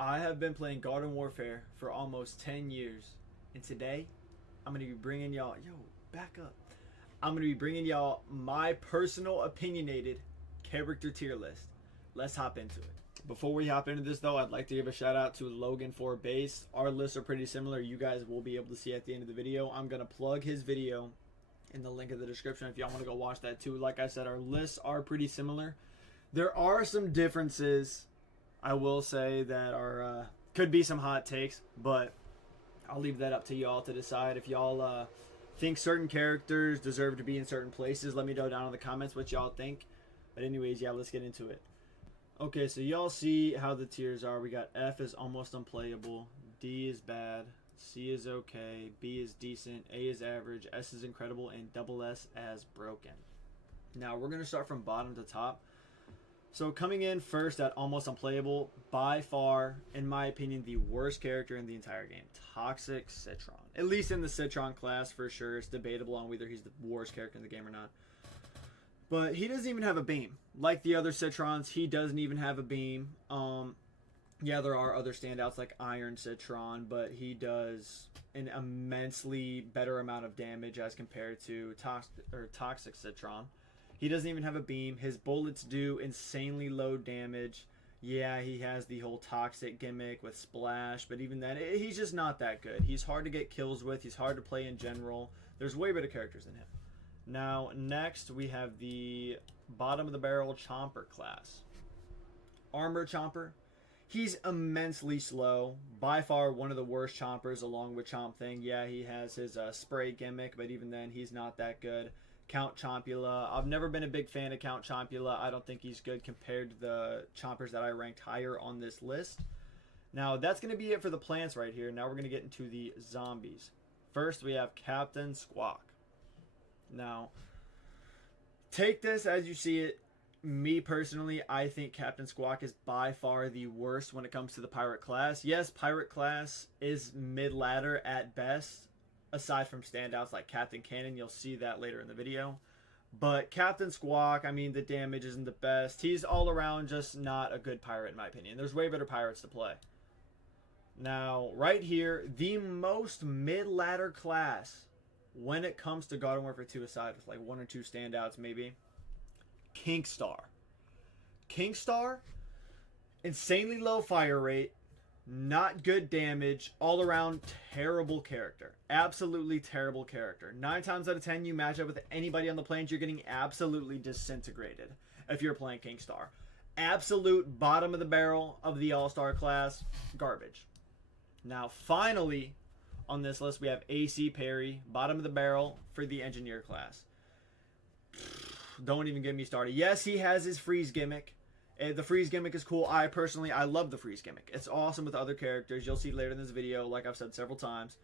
I have been playing Garden Warfare for almost 10 years, and today I'm going to be bringing y'all, back up. I'm going to be bringing y'all my personal opinionated character tier list. Let's hop into it. Before we hop into this though, I'd like to give a shout out to Logan for Base. Our lists are pretty similar. You guys will be able to see at the end of the video. I'm going to plug his video in the link in the description if y'all want to go watch that too. Like I said, our lists are pretty similar. There are some differences, I will say, that are could be some hot takes, but I'll leave that up to y'all to decide. If y'all think certain characters deserve to be in certain places, let me know down in the comments what y'all think. But anyways, yeah, let's get into it. Okay, so y'all see how the tiers are. We got F is almost unplayable, D is bad, C is okay, B is decent, A is average, S is incredible, and double S as broken. Now, we're going to start from bottom to top. So coming in first at almost unplayable, by far, in my opinion, the worst character in the entire game, Toxic Citron. At least in the Citron class, for sure. It's debatable on whether he's the worst character in the game or not. But he doesn't even have a beam. Like the other Citrons, he doesn't even have a beam. Yeah, there are other standouts like Iron Citron, but he does an immensely better amount of damage as compared to Toxic Citron. He doesn't even have a beam. His bullets do insanely low damage. Yeah, he has the whole toxic gimmick with splash, but even then, he's just not that good. He's hard to get kills with. He's hard to play in general. There's way better characters than him. Now, next, we have the bottom of the barrel Chomper class. Armor Chomper. He's immensely slow. By far, one of the worst Chompers along with Chomp Thing. Yeah, he has his spray gimmick, but even then, he's not that good. Count Chompula. I've never been a big fan of Count Chompula. I don't think he's good compared to the Chompers that I ranked higher on this list. Now, that's going to be it for the plants right here. Now we're going to get into the zombies. First, we have Captain Squawk. Now, take this as you see it. Me personally, I think Captain Squawk is by far the worst when it comes to the pirate class. Yes, pirate class is mid-ladder at best, aside from standouts like Captain Cannon. You'll see that later in the video. But Captain Squawk, I mean, the damage isn't the best. He's all around just not a good pirate in my opinion. There's way better pirates to play. Now, right here, the most mid-ladder class when it comes to Garden Warfare 2 aside with like one or two standouts maybe, Kingstar. Kingstar, insanely low fire rate, not good damage, all around terrible character. Absolutely terrible character. 9 times out of 10 you match up with anybody on the plains, you're getting absolutely disintegrated if you're playing Kingstar. Absolute bottom of the barrel of the all-star class, garbage. Now finally on this list we have AC Perry, bottom of the barrel for the engineer class. Don't even get me started. Yes, he has his freeze gimmick. The freeze gimmick is cool. I love the freeze gimmick. It's awesome with other characters. You'll see later in this video, like I've said several times.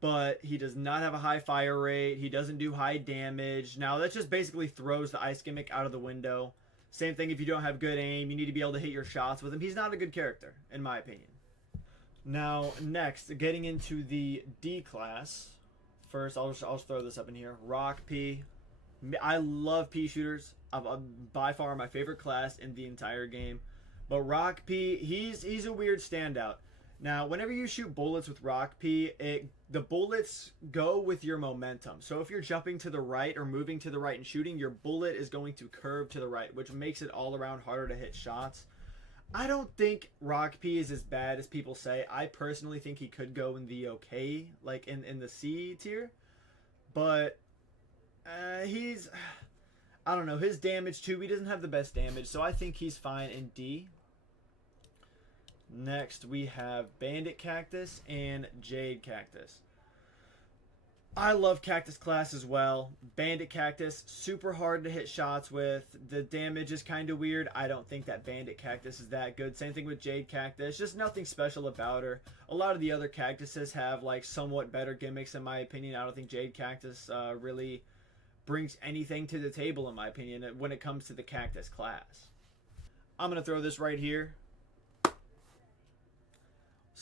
But he does not have a high fire rate. He doesn't do high damage. Now, that just basically throws the ice gimmick out of the window. Same thing if you don't have good aim. You need to be able to hit your shots with him. He's not a good character, in my opinion. Now, next, getting into the D class. First, I'll throw this up in here. Rock P. I love P shooters. By far my favorite class in the entire game. But Rock P, he's a weird standout. Now, whenever you shoot bullets with Rock P, the bullets go with your momentum. So if you're jumping to the right or moving to the right and shooting, your bullet is going to curve to the right, which makes it all around harder to hit shots. I don't think Rock P is as bad as people say. I personally think he could go in the okay, like in the C tier. But he's, I don't know, his damage too, he doesn't have the best damage, so I think he's fine in D. Next, we have Bandit Cactus and Jade Cactus. I love Cactus class as well. Bandit Cactus, super hard to hit shots with. The damage is kind of weird. I don't think that Bandit Cactus is that good. Same thing with Jade Cactus. Just nothing special about her. A lot of the other cactuses have like somewhat better gimmicks in my opinion. I don't think Jade Cactus really brings anything to the table in my opinion when it comes to the Cactus class. I'm going to throw this right here.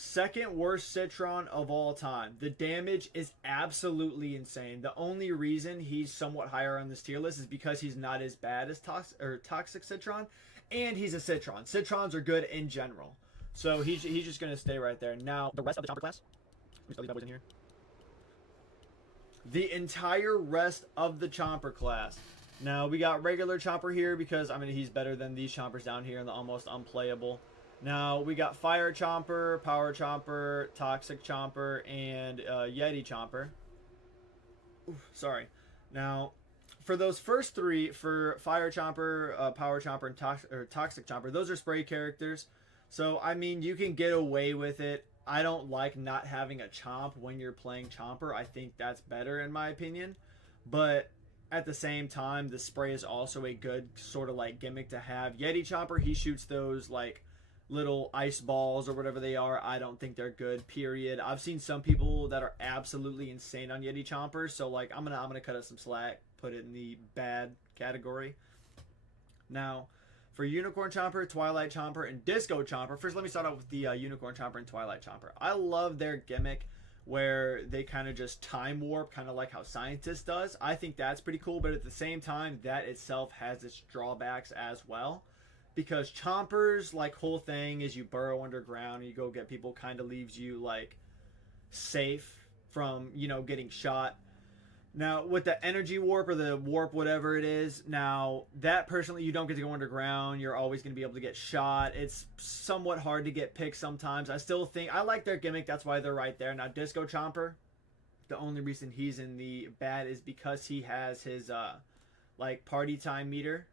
Second worst Citron of all time. The damage is absolutely insane. The only reason he's somewhat higher on this tier list is because he's not as bad as Toxic Citron, and he's a Citron. Citrons are good in general. So he's just gonna stay right there. Now the rest of the chopper class. Let me throw these bad boys in here. The entire rest of the chopper class. Now we got regular chopper here because I mean he's better than these choppers down here in the almost unplayable. Now we got fire chomper, power chomper, toxic chomper, and Yeti chomper. Ooh, sorry. Now for those first three, for fire chomper, power chomper, and toxic chomper, those are spray characters. So I mean you can get away with it. I don't like not having a chomp when you're playing chomper. I think that's better in my opinion. But at the same time, the spray is also a good sort of like gimmick to have. Yeti chomper, he shoots those like little ice balls or whatever they are. I don't think they're good, period. I've seen some people that are absolutely insane on Yeti chompers, so like I'm gonna cut it some slack, put it in the bad category. Now for Unicorn Chomper, Twilight Chomper, and Disco Chomper. First, let me start out with the Unicorn Chomper and Twilight Chomper. I love their gimmick where they kind of just time warp, kind of like how Scientist does. I think that's pretty cool, but at the same time, that itself has its drawbacks as well. Because Chompers, like, whole thing is you burrow underground and you go get people, kind of leaves you, like, safe from, you know, getting shot. Now, with the energy warp or the warp, whatever it is, now, that personally, you don't get to go underground. You're always going to be able to get shot. It's somewhat hard to get picked sometimes. I still think, I like their gimmick. That's why they're right there. Now, Disco Chomper, the only reason he's in the bad is because he has his, like, party time meter.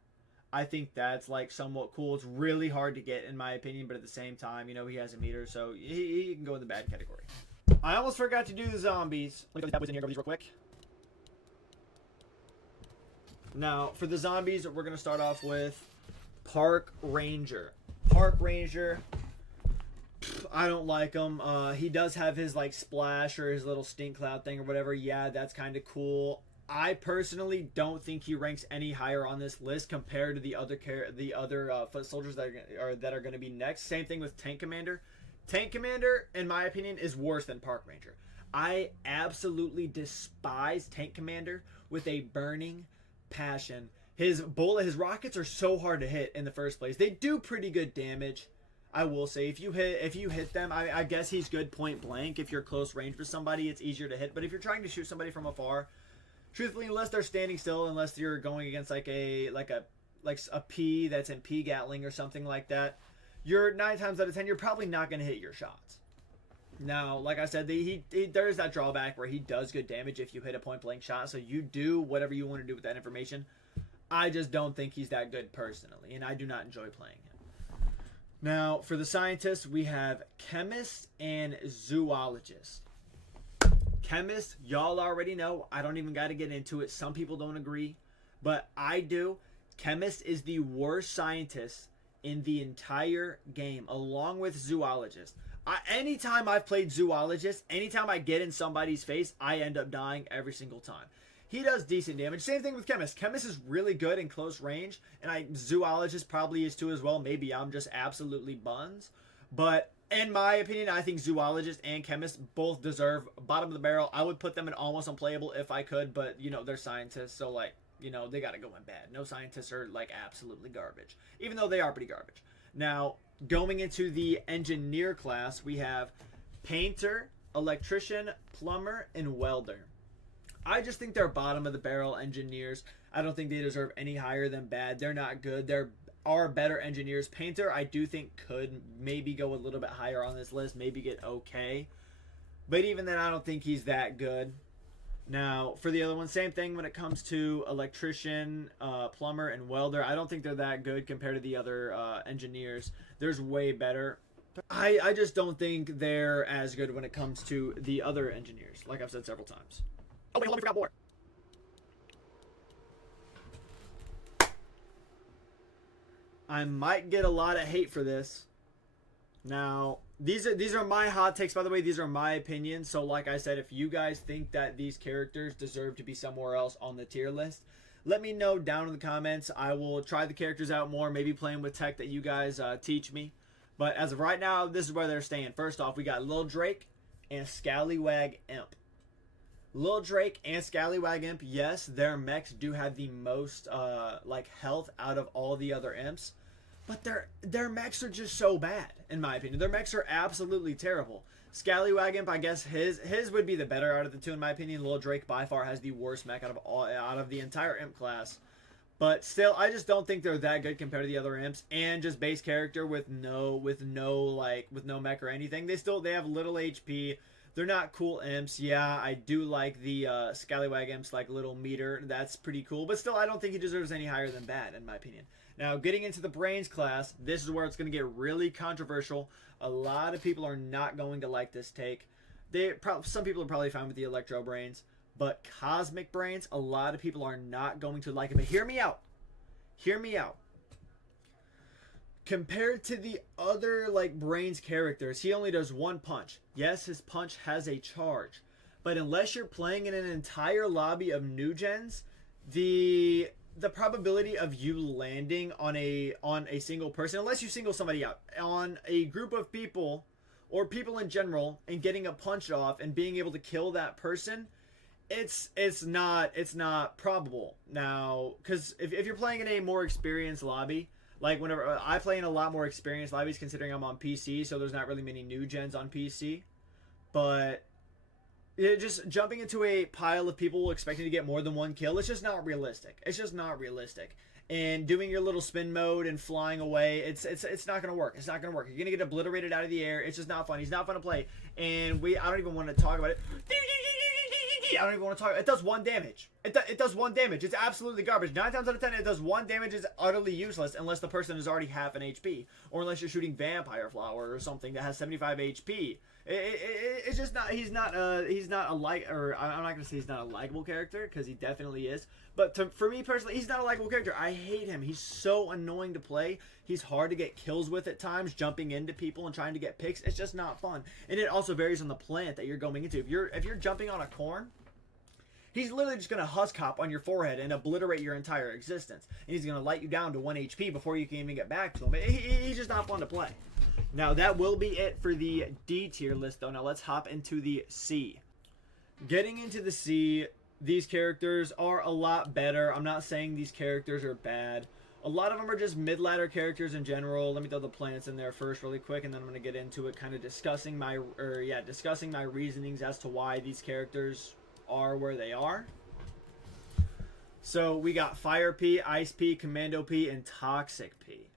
I think that's, like, somewhat cool. It's really hard to get, in my opinion, but at the same time, you know, he has a meter, so he can go in the bad category. I almost forgot to do the zombies. Let me throw these bad boys in here, grab these real quick. Now, for the zombies, we're going to start off with Park Ranger. Park Ranger, I don't like him. He does have his, like, splash or his little stink cloud thing or whatever. Yeah, that's kind of cool. I personally don't think he ranks any higher on this list compared to the other foot soldiers that are going to be next. Same thing with Tank Commander. Tank Commander, in my opinion, is worse than Park Ranger. I absolutely despise Tank Commander with a burning passion. His rockets are so hard to hit in the first place. They do pretty good damage, I will say. If you hit them, I guess he's good point blank. If you're close range with somebody, it's easier to hit. But if you're trying to shoot somebody from afar, truthfully, unless they're standing still, unless you're going against like a P that's in P Gatling or something like that, you're 9 times out of 10 you're probably not going to hit your shots. Now, like I said, there is that drawback where he does good damage if you hit a point-blank shot, so you do whatever you want to do with that information. I just don't think he's that good personally, and I do not enjoy playing him. Now, for the scientists, we have Chemist and Zoologist. Chemist, y'all already know. I don't even got to get into it. Some people don't agree, but I do. Chemist is the worst scientist in the entire game, along with Zoologist. Anytime I've played Zoologist, anytime I get in somebody's face, I end up dying every single time. He does decent damage. Same thing with Chemist. Chemist is really good in close range, and Zoologist probably is too as well. Maybe I'm just absolutely buns. But in my opinion, I think Zoologist and Chemist both deserve bottom of the barrel. I would put them in almost unplayable if I could, but, you know, they're scientists, so, like, you know, they got to go in bad. No scientists are, like, absolutely garbage, even though they are pretty garbage. Now, going into the engineer class, we have painter, electrician, plumber, and welder. I just think they're bottom of the barrel engineers. I don't think they deserve any higher than bad. They're not good. There are better engineers. Painter, I do think could maybe go a little bit higher on this list, maybe get okay. But even then, I don't think he's that good. Now, for the other one, same thing when it comes to electrician, plumber, and welder. I don't think they're that good compared to the other engineers. There's way better. I just don't think they're as good when it comes to the other engineers, like I've said several times. Oh, wait, hold on, we forgot more. I might get a lot of hate for this. Now, these are my hot takes, by the way. These are my opinions. So, like I said, if you guys think that these characters deserve to be somewhere else on the tier list, let me know down in the comments. I will try the characters out more, maybe playing with tech that you guys teach me. But as of right now, this is where they're staying. First off, we got Lil Drake and Scallywag Imp. Lil Drake and Scallywag Imp, yes, their mechs do have the most like health out of all the other imps. but their mechs are just so bad, in my opinion. Their mechs are absolutely terrible. Scallywag Imp, I guess his would be the better out of the two, in my opinion. Lil Drake by far has the worst mech out of the entire Imp class. But still, I just don't think they're that good compared to the other imps. And just base character with no mech or anything. They have little HP. They're not cool imps. Yeah, I do like the Scallywag imps, like little meter. That's pretty cool. But still, I don't think he deserves any higher than bad, in my opinion. Now, getting into the brains class, this is where it's going to get really controversial. A lot of people are not going to like this take. Some people are probably fine with the electro brains. But cosmic brains, a lot of people are not going to like it. But hear me out. Hear me out. Compared to the other brains characters, he only does one punch. Yes, his punch has a charge. But unless you're playing in an entire lobby of new gens, the probability of you landing on a single person, unless you single somebody out, on a group of people or people in general, and getting a punch off and being able to kill that person, it's not probable. Now, because if you're playing in a more experienced lobby, like whenever I play in a lot more experienced lobbies, considering I'm on PC, so there's not really many new gens on PC, but just jumping into a pile of people expecting to get more than one kill, it's just not realistic. It's just not realistic. And doing your little spin mode and flying away, it's not gonna work. It's not gonna work. You're gonna get obliterated out of the air. It's just not fun. He's not fun to play. And I don't even want to talk about it. I don't even want to talk. It does 1 damage. It does 1 damage. It's absolutely garbage. 9 times out of 10, it does 1 damage. Is utterly useless unless the person is already half an HP, or unless you're shooting Vampire Flower or something that has 75 HP. It's just not. He's not a like, or I'm not gonna say he's not a likable character, because he definitely is. But for me personally, he's not a likable character. I hate him. He's so annoying to play. He's hard to get kills with at times, jumping into people and trying to get picks. It's just not fun. And it also varies on the plant that you're going into. If you're jumping on a corn, he's literally just gonna husk hop on your forehead and obliterate your entire existence. And he's gonna light you down to 1 HP before you can even get back to him. He's just not fun to play. Now, that will be it for the D tier list, though. Now, let's hop into the C. Getting into the C, these characters are a lot better. I'm not saying these characters are bad. A lot of them are just mid-ladder characters in general. Let me throw the plants in there first really quick, and then I'm going to get into it, kind of discussing my reasonings as to why these characters are where they are. So, we got Fire P, Ice P, Commando P, and Toxic P.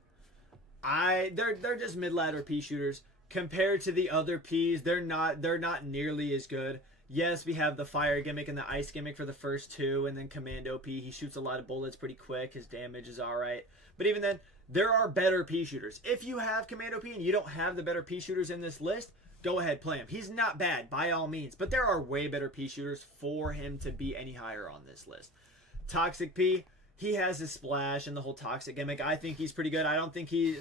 They're just mid-ladder P shooters. Compared to the other Ps, they're not nearly as good. Yes, we have the fire gimmick and the ice gimmick for the first two, and then Commando P. He shoots a lot of bullets pretty quick. His damage is alright. But even then, there are better P shooters. If you have Commando P and you don't have the better P shooters in this list, go ahead, play him. He's not bad, by all means. But there are way better P shooters for him to be any higher on this list. Toxic P, he has his splash and the whole toxic gimmick. I think he's pretty good. I don't think he...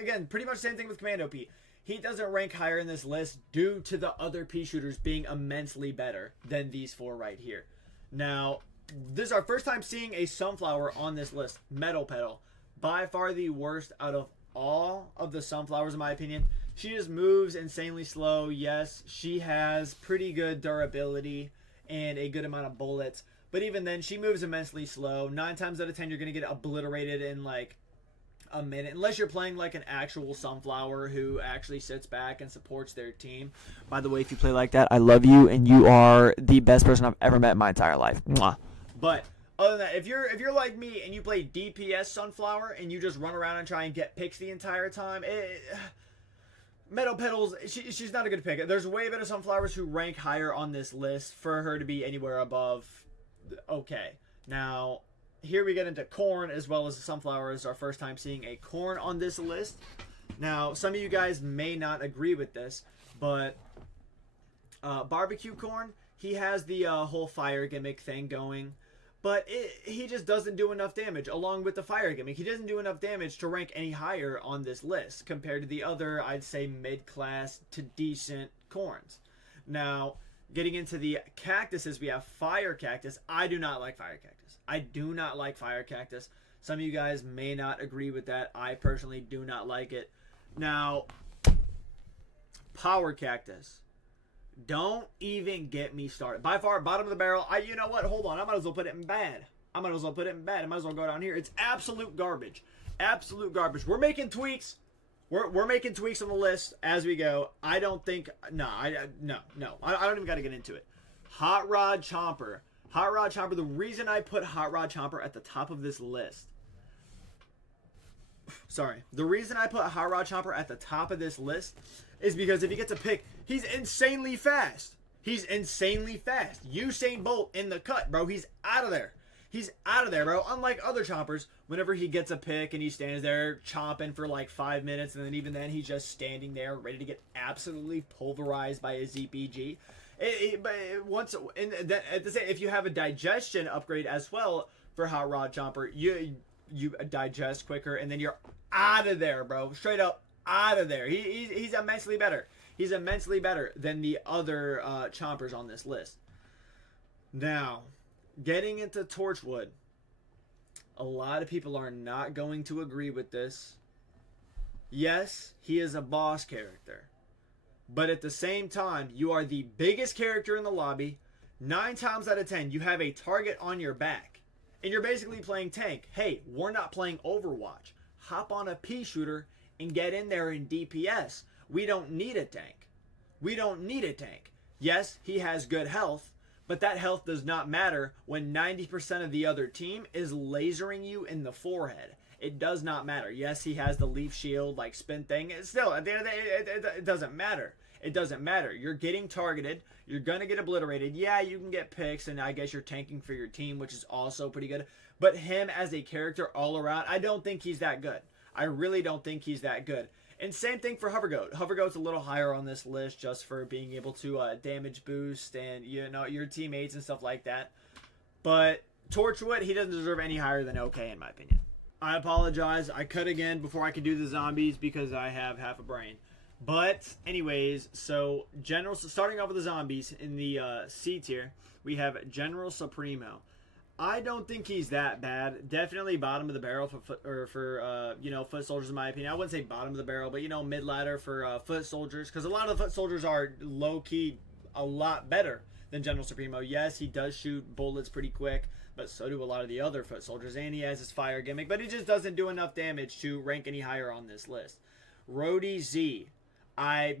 Again, pretty much the same thing with Commando P. He doesn't rank higher in this list due to the other P shooters being immensely better than these four right here. Now, this is our first time seeing a Sunflower on this list. Metal Petal. By far the worst out of all of the Sunflowers, in my opinion. She just moves insanely slow. Yes, she has pretty good durability and a good amount of bullets. But even then, she moves immensely slow. 9 times out of 10, you're going to get obliterated in like a minute. Unless you're playing like an actual Sunflower who actually sits back and supports their team. By the way, if you play like that, I love you, and you are the best person I've ever met in my entire life. Mwah. But other than that, if you're like me and you play DPS Sunflower and you just run around and try and get picks the entire time, Metal Petals, she's not a good pick. There's way better Sunflowers who rank higher on this list for her to be anywhere above okay. Now, here we get into Corn as well as the Sunflower. Is our first time seeing a Corn on this list. Now, some of you guys may not agree with this, but Barbecue Corn, he has the whole fire gimmick thing going, but he just doesn't do enough damage along with the fire gimmick. He doesn't do enough damage to rank any higher on this list compared to the other, I'd say, mid-class to decent Corns. Now, getting into the cactuses, we have Fire Cactus. I do not like Fire Cactus. I do not like Fire Cactus. Some of you guys may not agree with that. I personally do not like it. Now, Power Cactus. Don't even get me started. By far, bottom of the barrel. You know what? Hold on. I might as well put it in bad. I might as well go down here. It's absolute garbage. Absolute garbage. We're making tweaks. We're making tweaks on the list as we go. I don't think no. I don't even got to get into it. Hot Rod Chomper. Hot Rod Chomper. The reason I put Hot Rod Chomper at the top of this list. Sorry. The reason I put Hot Rod Chomper at the top of this list is because if he gets a pick, he's insanely fast. He's insanely fast. Usain Bolt in the cut, bro. He's out of there. He's out of there, bro. Unlike other chompers, whenever he gets a pick and he stands there chomping for like 5 minutes, and then even then he's just standing there ready to get absolutely pulverized by a ZPG. But once and then at the same, if you have a digestion upgrade as well for Hot Rod Chomper, you digest quicker, and then you're out of there, bro. Straight up out of there. He's immensely better. He's immensely better than the other chompers on this list. Now, getting into Torchwood, a lot of people are not going to agree with this. Yes, he is a boss character. But at the same time, you are the biggest character in the lobby. 9 times out of 10, you have a target on your back. And you're basically playing tank. Hey, we're not playing Overwatch. Hop on a pea shooter and get in there in DPS. We don't need a tank. We don't need a tank. Yes, he has good health, but that health does not matter when 90% of the other team is lasering you in the forehead. It does not matter. Yes, he has the leaf shield, like spin thing. It's still, at the end of the day, it doesn't matter. It doesn't matter. You're getting targeted. You're going to get obliterated. Yeah, you can get picks, and I guess you're tanking for your team, which is also pretty good. But him as a character all around, I don't think he's that good. I really don't think he's that good. And same thing for Hovergoat. Hovergoat's a little higher on this list just for being able to damage boost and, you know, your teammates and stuff like that. But Torchwood, he doesn't deserve any higher than okay, in my opinion. I apologize. I cut again before I could do the zombies because I have half a brain. But anyways, so starting off with the zombies in the C tier, we have General Supremo. I don't think he's that bad. Definitely bottom of the barrel for you know, foot soldiers in my opinion. I wouldn't say bottom of the barrel, but you know, mid ladder for foot soldiers, because a lot of the foot soldiers are low key a lot better than General Supremo. Yes, he does shoot bullets pretty quick, but so do a lot of the other foot soldiers, and he has his fire gimmick, but he just doesn't do enough damage to rank any higher on this list. Rhodey Z. I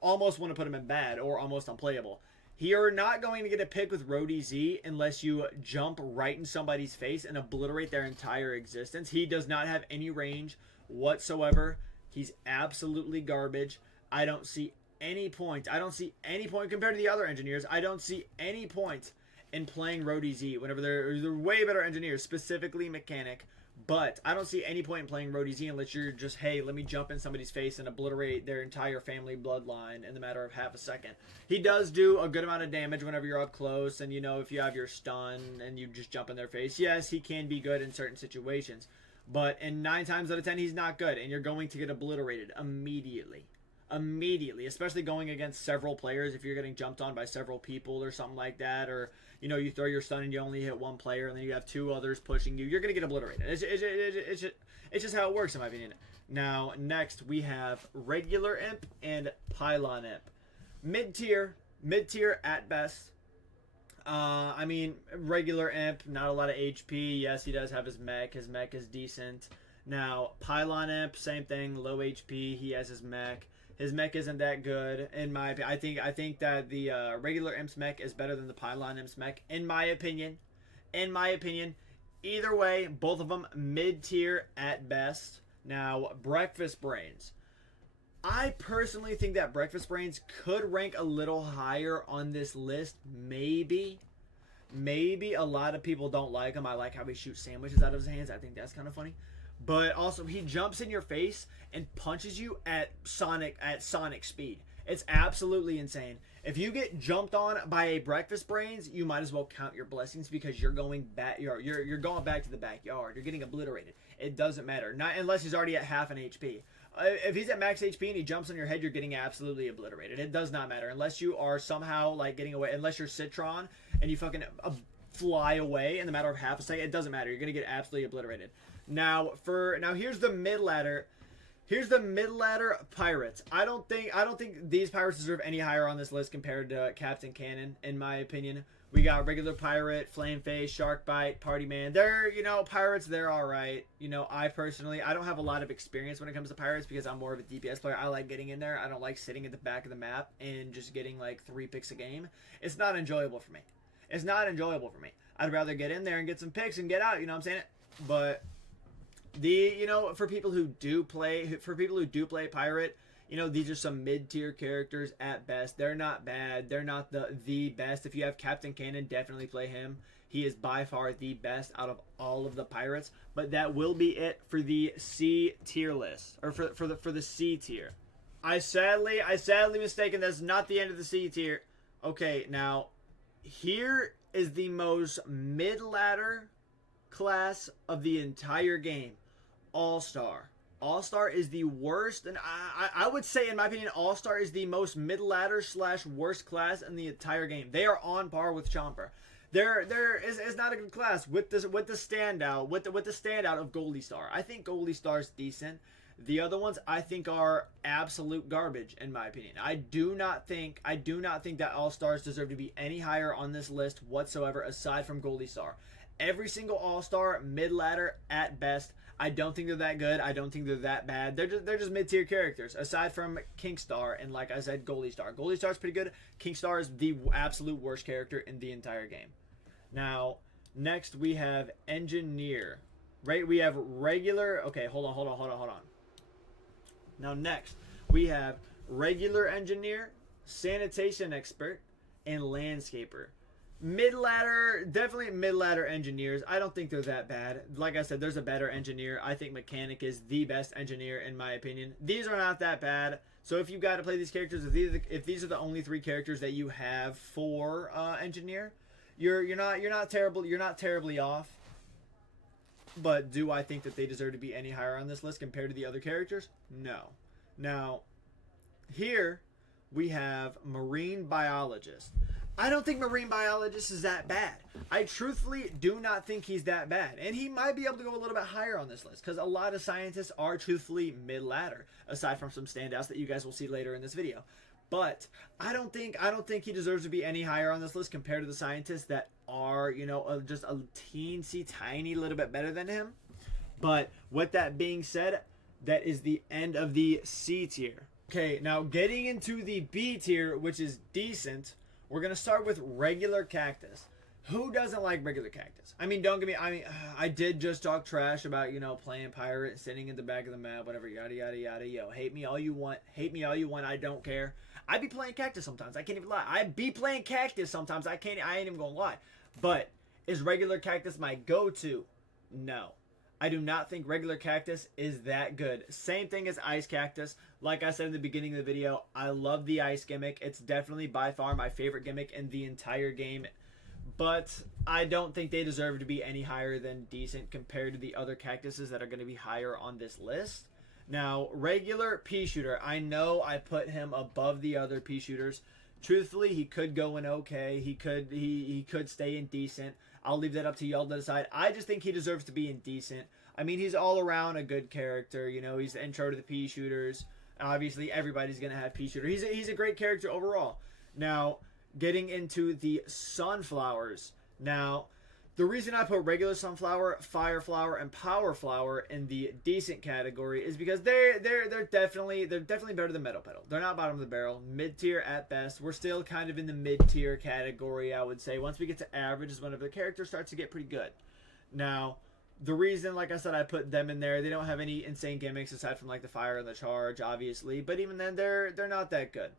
almost want to put him in bad or almost unplayable. You're not going to get a pick with Rhodey Z unless you jump right in somebody's face and obliterate their entire existence. He does not have any range whatsoever. He's absolutely garbage. I don't see any point. I don't see any point compared to the other engineers. I don't see any point in playing Rhodey Z whenever they're way better engineers, specifically mechanic. But I don't see any point in playing Rhodey Z unless you're just, hey, let me jump in somebody's face and obliterate their entire family bloodline in the matter of half a second. He does do a good amount of damage whenever you're up close, and you know, if you have your stun and you just jump in their face, yes, he can be good in certain situations. But in 9 times out of 10, he's not good, and you're going to get obliterated immediately. Immediately, especially going against several players. If you're getting jumped on by several people or something like that, or you know, you throw your stun and you only hit one player and then you have 2 others pushing you, you're gonna get obliterated. It's just how it works in my opinion. Now next we have regular imp and pylon imp. Mid tier at best. I mean, regular imp, not a lot of HP. Yes, he does have his mech. His mech is decent. Now pylon imp, same thing, low HP. He has his mech. His mech isn't that good, in my opinion. I think that the regular Imp's mech is better than the Pylon Imp's mech, in my opinion. In my opinion. Either way, both of them mid-tier at best. Now, Breakfast Brains. I personally think that Breakfast Brains could rank a little higher on this list. Maybe. Maybe a lot of people don't like him. I like how he shoots sandwiches out of his hands. I think that's kind of funny. But also, he jumps in your face and punches you at sonic speed. It's absolutely insane. If you get jumped on by a Breakfast Brains, you might as well count your blessings because you're going back. You're going back to the backyard. You're getting obliterated. It doesn't matter, not unless he's already at half an HP. If he's at max HP and he jumps on your head, you're getting absolutely obliterated. It does not matter unless you are somehow like getting away. Unless you're Citron and you fucking fly away in the matter of half a second, it doesn't matter. You're gonna get absolutely obliterated. Now here's the mid ladder. Here's the mid ladder pirates. I don't think these pirates deserve any higher on this list compared to Captain Cannon, in my opinion. We got regular pirate, flame face, shark bite, party man. They're, pirates, they're all right. I personally, I don't have a lot of experience when it comes to pirates because I'm more of a DPS player. I like getting in there. I don't like sitting at the back of the map and just getting like 3 picks a game. It's not enjoyable for me. It's not enjoyable for me. I'd rather get in there and get some picks and get out, you know what I'm saying? But for people who do play pirate, these are some mid-tier characters at best. They're not bad. They're not the best. If you have Captain Cannon, definitely play him. He is by far the best out of all of the pirates. But that will be it for the C tier list, or for the C tier. I sadly mistaken. That's not the end of the C tier. Okay, now here is the most mid-ladder class of the entire game. All-Star. All-Star is the worst, and I would say, in my opinion, All-Star is the most mid-ladder / worst class in the entire game. They are on par with Chomper. There is not a good class with the standout of Goldie Star. I think Goldie Star's decent. The other ones I think are absolute garbage, in my opinion. I do not think that All-Stars deserve to be any higher on this list whatsoever, aside from Goldie Star. Every single All-Star, mid-ladder at best. I don't think they're that good. I don't think they're that bad. They're just mid-tier characters, aside from King Star and, like I said, Goldie Star. Goldie Star's pretty good. King Star is the absolute worst character in the entire game. Now, next we have Engineer. Right? We have regular... Okay, hold on. Now, next, we have Regular Engineer, Sanitation Expert, and Landscaper. Mid-ladder, definitely mid-ladder engineers. I don't think they're that bad. Like I said, there's a better engineer. I think Mechanic is the best engineer, in my opinion. These are not that bad. So if you've got to play these characters, if these are the only 3 characters that you have for engineer, you're not terrible. You're not terribly off. But do I think that they deserve to be any higher on this list compared to the other characters? No. Now, here we have Marine Biologist. I don't think Marine Biologist is that bad. I truthfully do not think he's that bad. And he might be able to go a little bit higher on this list because a lot of scientists are truthfully mid-ladder, aside from some standouts that you guys will see later in this video. But I don't think he deserves to be any higher on this list compared to the scientists that are, just a teensy tiny little bit better than him. But with that being said, that is the end of the C tier. Okay, now getting into the B tier, which is decent. We're going to start with Regular Cactus. Who doesn't like Regular Cactus? I mean, don't get me... I did just talk trash about, playing pirate, sitting in the back of the map, whatever, yada, yada, yada. Yo, hate me all you want. Hate me all you want. I don't care. I be playing Cactus sometimes. I can't even lie. I be playing Cactus sometimes. I ain't even going to lie. But is Regular Cactus my go-to? No. I do not think Regular Cactus is that good. Same thing as Ice Cactus. Like I said in the beginning of the video, I love the Ice gimmick. It's definitely by far my favorite gimmick in the entire game. But I don't think they deserve to be any higher than decent compared to the other cactuses that are going to be higher on this list. Now, Regular Pea Shooter. I know I put him above the other Pea Shooters. Truthfully, he could go in okay. He could stay in decent. I'll leave that up to y'all to decide. I just think he deserves to be in decent. I mean, he's all around a good character. He's the intro to the Pea Shooters. Obviously, everybody's going to have Pea Shooter. He's a great character overall. Now, getting into the Sunflowers. Now, the reason I put Regular Sunflower, Fire Flower, and Power Flower in the decent category is because they're definitely better than Metal Petal. They're not bottom of the barrel. Mid-tier at best. We're still kind of in the mid-tier category, I would say. Once we get to average is whenever the character starts to get pretty good. Now, the reason, like I said, I put them in there, they don't have any insane gimmicks aside from like the Fire and the Charge, obviously. But even then, they're not that good.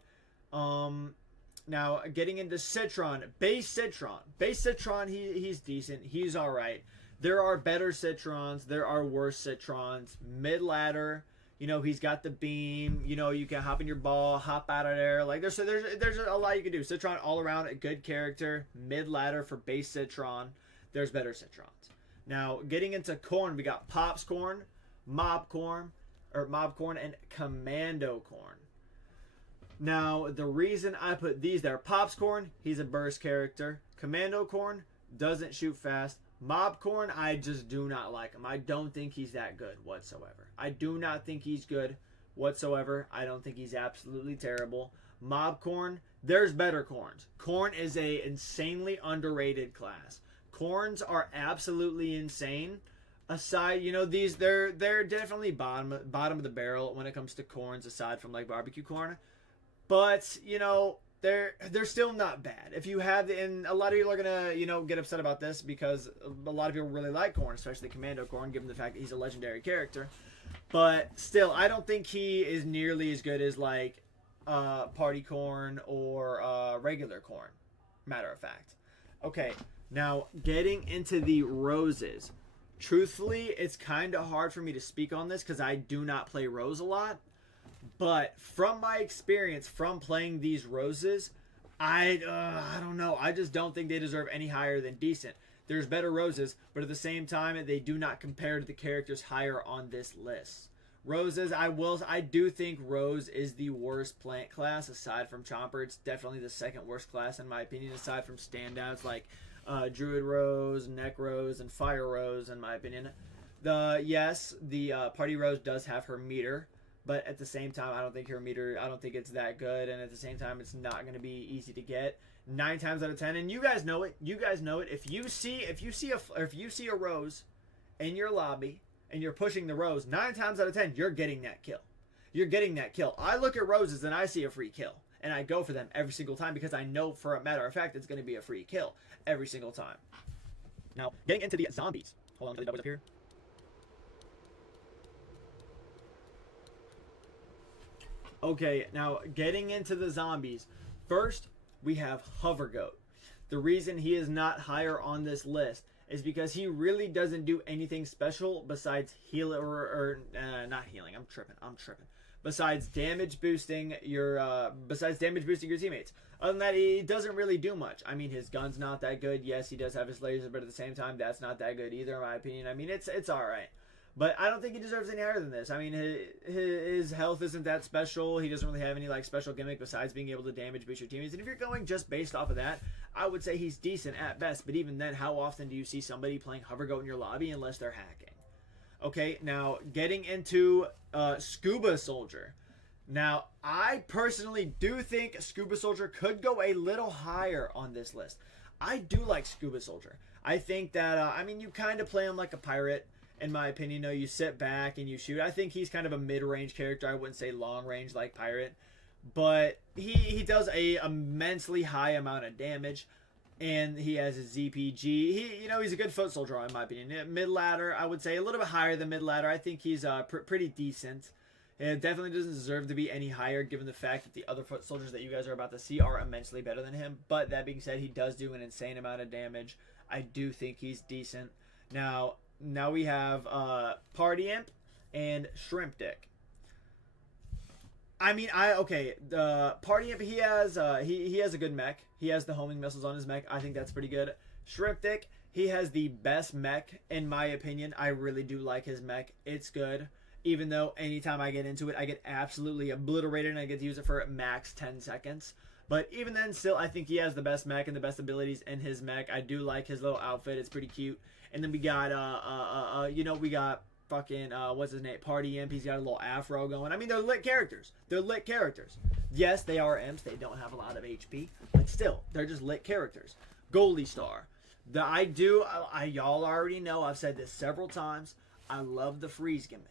Now, getting into Citron, Base Citron, he's decent. He's all right. There are better Citrons. There are worse Citrons. Mid-ladder, he's got the beam. You can hop in your ball, hop out of there. Like, there's a lot you can do. Citron, all around, a good character. Mid-ladder for Base Citron. There's better Citrons. Now, getting into corn, we got Pops Corn, Mob Corn, and Commando Corn. Now, the reason I put these there, Pops Corn, he's a burst character. Commando Corn doesn't shoot fast. Mob Corn, I just do not like him. I don't think he's that good whatsoever. I do not think he's good whatsoever. I don't think he's absolutely terrible. Mob Corn, there's better corns. Corn is a insanely underrated class. Corns are absolutely insane. Aside, these they're definitely bottom of the barrel when it comes to corns, aside from like barbecue corn. But they're still not bad. If you have, and a lot of people are gonna get upset about this because a lot of people really like corn, especially Commando Corn, given the fact that he's a legendary character. But still, I don't think he is nearly as good as like Party Corn or regular corn. Matter of fact. Okay, now getting into the roses. Truthfully, it's kind of hard for me to speak on this because I do not play Rose a lot. But from my experience from playing these roses, I don't know. I just don't think they deserve any higher than decent. There's better roses, but at the same time, they do not compare to the characters higher on this list. Roses, I do think Rose is the worst plant class aside from Chomper. It's definitely the second worst class in my opinion, aside from standouts like Druid Rose, Neck Rose, and Fire Rose, in my opinion. The Party Rose does have her meter, but at the same time, I don't think it's that good, and at the same time, it's not going to be easy to get. 9 times out of 10, and you guys know it. If you see a rose in your lobby and you're pushing the rose, 9 times out of 10, you're getting that kill. I look at roses and I see a free kill, and I go for them every single time because I know for a matter of fact it's going to be a free kill every single time. Now, getting into the zombies. Hold on, the doubles up here. Okay, now getting into the zombies. First, we have Hovergoat. The reason he is not higher on this list is because he really doesn't do anything special besides heal not healing. I'm tripping. Besides damage boosting your teammates. Other than that, he doesn't really do much. I mean, his gun's not that good. Yes, he does have his laser, but at the same time, that's not that good either, in my opinion. I mean, it's all right. But I don't think he deserves any higher than this. I mean, his health isn't that special. He doesn't really have any like special gimmick besides being able to damage boost your teammates. And if you're going just based off of that, I would say he's decent at best. But even then, how often do you see somebody playing Hovergoat in your lobby unless they're hacking? Okay, now getting into Scuba Soldier. Now, I personally do think Scuba Soldier could go a little higher on this list. I do like Scuba Soldier. I think that, you kind of play him like a pirate. In my opinion, you sit back and you shoot. I think he's kind of a mid-range character. I wouldn't say long-range like Pirate. But he does a immensely high amount of damage. And he has a ZPG. He's a good foot soldier, in my opinion. Mid-ladder, I would say a little bit higher than mid-ladder. I think he's pretty decent. It definitely doesn't deserve to be any higher, given the fact that the other foot soldiers that you guys are about to see are immensely better than him. But that being said, he does do an insane amount of damage. I do think he's decent. Now we have Party Imp and Shrimp Dick. The Party Imp, he has a good mech. He has the homing missiles on his mech. I think that's pretty good. Shrimp Dick, he has the best mech in my opinion. I really do like his mech. It's good. Even though anytime I get into it, I get absolutely obliterated and I get to use it for max 10 seconds. But even then, still, I think he has the best mech and the best abilities in his mech. I do like his little outfit. It's pretty cute. And then we got, what's his name? Party Imp. He's got a little afro going. I mean, they're lit characters. Yes, they are imps. They don't have a lot of HP. But still, they're just lit characters. Goldie Star. Y'all already know, I've said this several times. I love the freeze gimmick.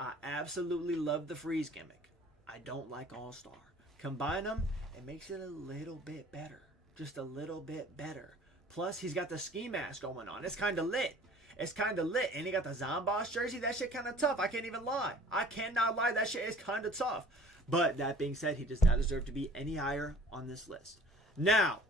I absolutely love the freeze gimmick. I don't like All-Star. Combine them, it makes it a little bit better. Just a little bit better. Plus, he's got the ski mask going on. It's kind of lit. And he got the Zomboss jersey. That shit kind of tough. I can't even lie. I cannot lie. That shit is kind of tough. But that being said, he does not deserve to be any higher on this list. Now,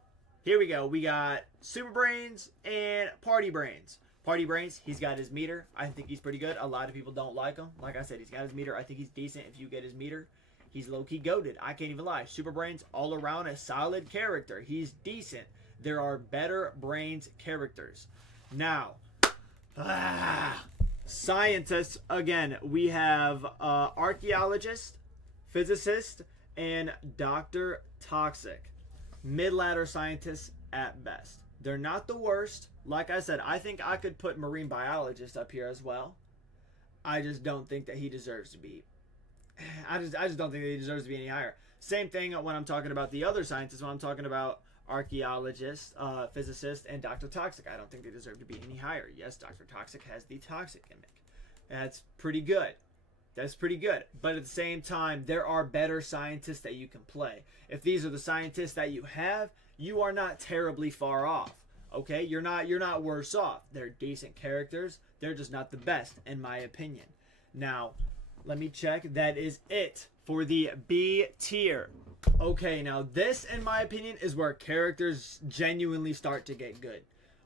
here we go. We got Super Brains and Party Brains. Party Brains, he's got his meter. I think he's pretty good. A lot of people don't like him. Like I said, he's got his meter. I think he's decent if you get his meter. He's low-key goated. I can't even lie. Super Brains, all around a solid character. He's decent. There are better Brains characters. Now, scientists, again, we have archaeologist, physicist, and Dr. Toxic. Mid-ladder scientists at best. They're not the worst. Like I said, I think I could put marine biologist up here as well. I just don't think that he deserves to be I just don't think that he deserves to be any higher. Same thing when I'm talking about the other scientists. When I'm talking about archaeologists, physicists, and Dr. Toxic, I don't think they deserve to be any higher. Yes, Dr. Toxic has the toxic gimmick. That's pretty good. That's pretty good. But at the same time, there are better scientists that you can play. If these are the scientists that you have, you are not terribly far off. Okay? You're not worse off. They're decent characters. They're just not the best, in my opinion. Now, let me check. That is it for the B tier. Okay, now this, in my opinion, is where characters genuinely start to get good.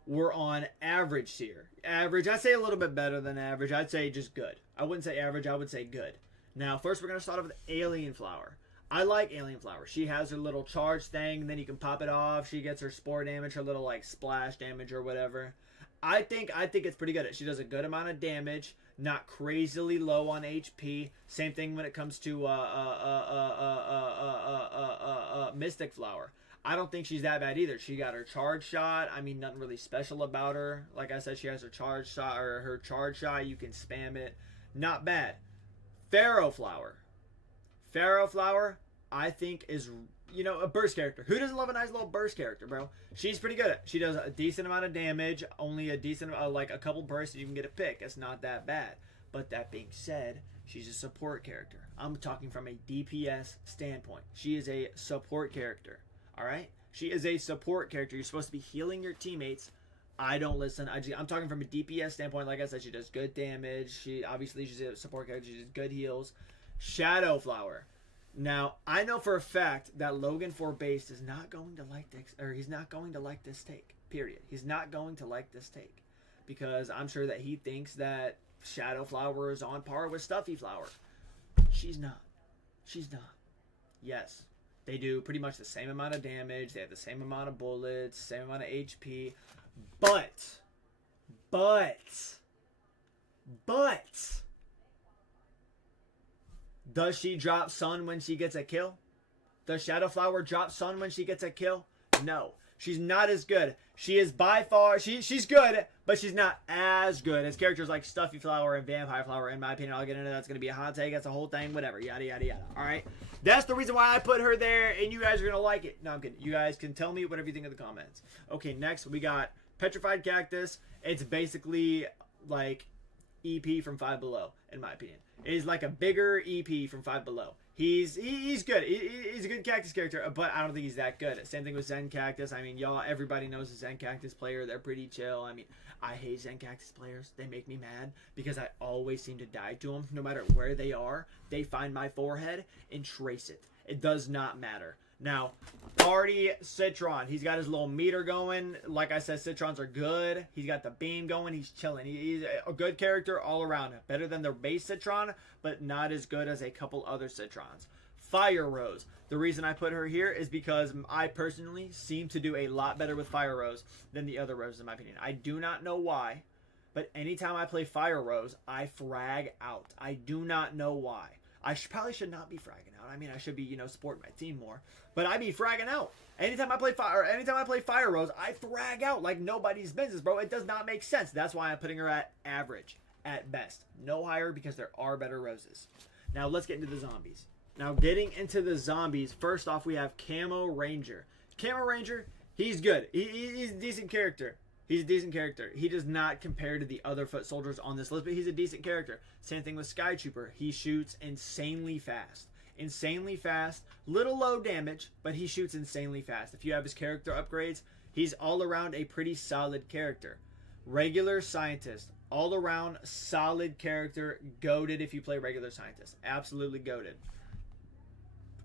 We're on average tier. Average, I'd say a little bit better than average. I'd say just good. I wouldn't say average, I would say good. Now, first we're going to start off with Alien Flower. I like Alien Flower. She has her little charge thing, and then you can pop it off. She gets her spore damage, her little like splash damage or whatever. I think it's pretty good. She does a good amount of damage, not crazily low on HP. Same thing when it comes to Mystic Flower. I don't think she's that bad either. She got her charge shot. I mean, nothing really special about her. Like I said, she has her charge shot or her charge shot. You can spam it. Not bad. Pharaoh Flower. Pharaoh Flower, I think is, you know, a burst character. Who doesn't love a nice little burst character, bro? She's pretty good. She does a decent amount of damage. Only a decent, like a couple bursts, and you can get a pick. It's not that bad. But that being said, she's a support character. I'm talking from a DPS standpoint. She is a support character. All right? She is a support character. You're supposed to be healing your teammates. I don't listen. I'm talking from a DPS standpoint. Like I said, she does good damage. She's a support character. She does good heals. Shadow Flower. Now, I know for a fact that Logan 4 Base is not going to like this, or he's not going to like this take. Period. He's not going to like this take. Because I'm sure that he thinks that Shadow Flower is on par with Stuffy Flower. She's not. She's not. Yes. They do pretty much the same amount of damage. They have the same amount of bullets, same amount of HP. But, does she drop stun when she gets a kill? Does Shadow Flower drop stun when she gets a kill? No. She's not as good. She is by far, she's good, but she's not as good as characters like Stuffy Flower and Vampire Flower, in my opinion. I'll get into that. It's going to be a hot take. That's a whole thing. Whatever. Yada, yada, yada. All right? That's the reason why I put her there, and you guys are going to like it. No, I'm kidding. You guys can tell me whatever you think in the comments. Okay, next we got Petrified Cactus. It's basically like EP from Five Below, in my opinion. It is like a bigger EP from Five Below. He's good. He's a good Cactus character, but I don't think he's that good. Same thing with Zen Cactus. I mean, everybody knows the Zen Cactus player. They're pretty chill. I mean, I hate Zen Cactus players. They make me mad because I always seem to die to them. No matter where they are, they find my forehead and trace it. It does not matter. Now, Party Citron. He's got his little meter going. Like I said, Citrons are good. He's got the beam going. He's chilling. He's a good character all around. Better than their base Citron, but not as good as a couple other Citrons. Fire Rose. The reason I put her here is because I personally seem to do a lot better with Fire Rose than the other Roses, in my opinion. I do not know why, but anytime I play Fire Rose, I frag out. I do not know why. I probably should not be fragging out. I mean, I should be, supporting my team more. But I be fragging out. Anytime I play Fire Rose, I frag out like nobody's business, bro. It does not make sense. That's why I'm putting her at average, at best. No higher because there are better Roses. Now, let's get into the zombies. Now, getting into the zombies, first off, we have Camo Ranger. Camo Ranger, he's good. He's a decent character. He's a decent character. He does not compare to the other foot soldiers on this list, but he's a decent character. Same thing with Sky Trooper. He shoots insanely fast. Insanely fast. Little low damage, but he shoots insanely fast. If you have his character upgrades, he's all around a pretty solid character. Regular Scientist. All around solid character. Goated if you play Regular Scientist. Absolutely goated.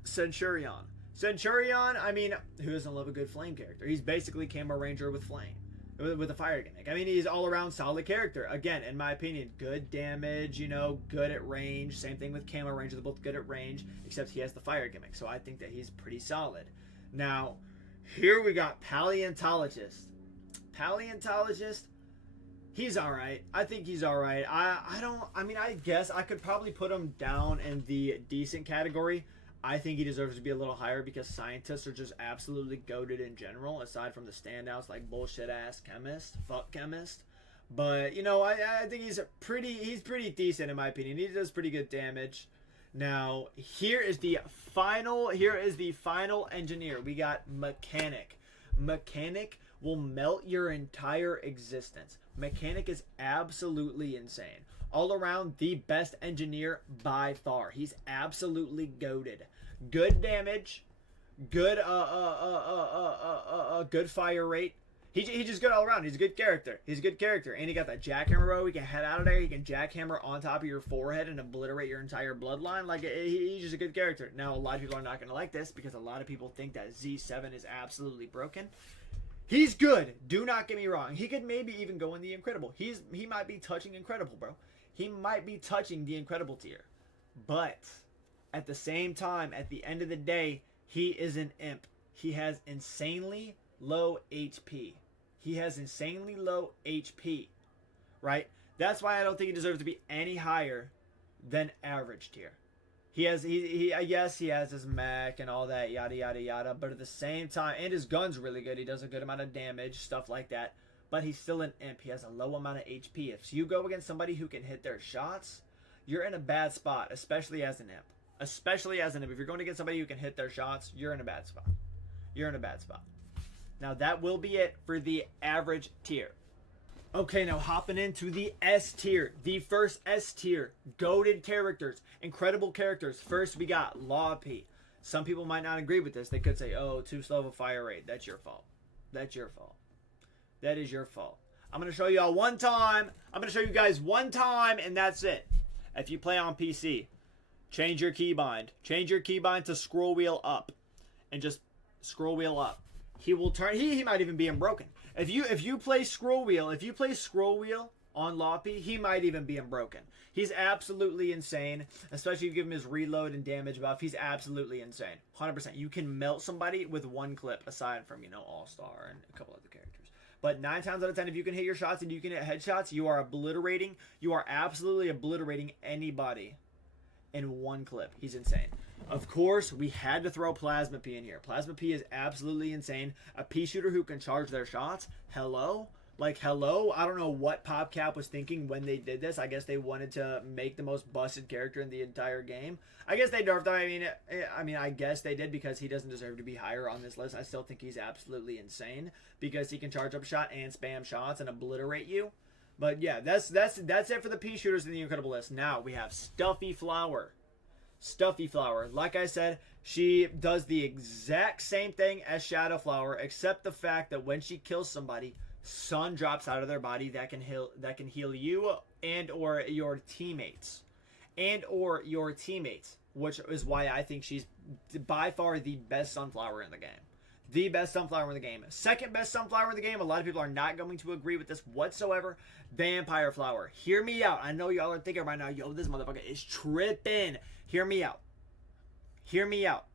Centurion. Centurion, I mean, who doesn't love a good flame character? He's basically Camo Ranger with flame. With a fire gimmick. I mean, he's all around solid character. Again, in my opinion, good damage, good at range. Same thing with Camo Ranger. They're both good at range, except he has the fire gimmick. So I think that he's pretty solid. Now, here we got Paleontologist. Paleontologist, he's alright. I think he's alright. I guess I could probably put him down in the decent category. I think he deserves to be a little higher because scientists are just absolutely goated in general, aside from the standouts like bullshit ass chemist, fuck chemist. But I think he's pretty decent in my opinion. He does pretty good damage. Now, here is the final engineer. We got Mechanic. Mechanic will melt your entire existence. Mechanic is absolutely insane. All around the best engineer by far. He's absolutely goated. Good damage, good good fire rate. He's just good all around. He's a good character. He's a good character. And he got that jackhammer row. He can head out of there. He can jackhammer on top of your forehead and obliterate your entire bloodline. Like, he's just a good character. Now, a lot of people are not going to like this because a lot of people think that Z7 is absolutely broken. He's good. Do not get me wrong. He could maybe even go in the Incredible. He might be touching Incredible, bro. He might be touching the Incredible tier. But at the same time, at the end of the day, he is an imp. He has insanely low HP. He has insanely low HP, right? That's why I don't think he deserves to be any higher than average tier. Yes, he has his mech and all that, yada, yada, yada. But at the same time, and his gun's really good. He does a good amount of damage, stuff like that. But he's still an imp. He has a low amount of HP. If you go against somebody who can hit their shots, you're in a bad spot, especially as an imp. Especially as an imp. If you're going against somebody who can hit their shots, you're in a bad spot. You're in a bad spot. Now, that will be it for the average tier. Okay, now hopping into the S tier. The first S tier. Goated characters. Incredible characters. First, we got Law P. Some people might not agree with this. They could say, oh, too slow of a fire rate. That's your fault. That's your fault. That is your fault. I'm going to show y'all one time. I'm going to show you guys one time, and that's it. If you play on PC, change your keybind. Change your keybind to scroll wheel up. And just scroll wheel up. He will turn. He might even be unbroken. If you play scroll wheel on Loppy, he might even be unbroken. He's absolutely insane, especially if you give him his reload and damage buff. He's absolutely insane. 100%. You can melt somebody with one clip, aside from, All-Star and a couple other characters. But 9 times out of 10, if you can hit your shots and you can hit headshots, you are absolutely obliterating anybody in one clip. He's insane. Of course, we had to throw Plasma P in here. Plasma P is absolutely insane. A P shooter who can charge their shots. Hello? Like, hello? I don't know what PopCap was thinking when they did this. I guess they wanted to make the most busted character in the entire game. I guess they nerfed him. I guess they did because he doesn't deserve to be higher on this list. I still think he's absolutely insane because he can charge up a shot and spam shots and obliterate you. But yeah, that's it for the P shooters in the Incredible list. Now we have Stuffy Flower. Stuffy Flower. Like I said, she does the exact same thing as Shadow Flower, except the fact that when she kills somebody, sun drops out of their body that can heal you and or your teammates. Which is why I think she's by far the best sunflower in the game. The best sunflower in the game. Second best sunflower in the game. A lot of people are not going to agree with this whatsoever. Vampire Flower. Hear me out. I know y'all are thinking right now, yo, this motherfucker is tripping. Hear me out. Hear me out.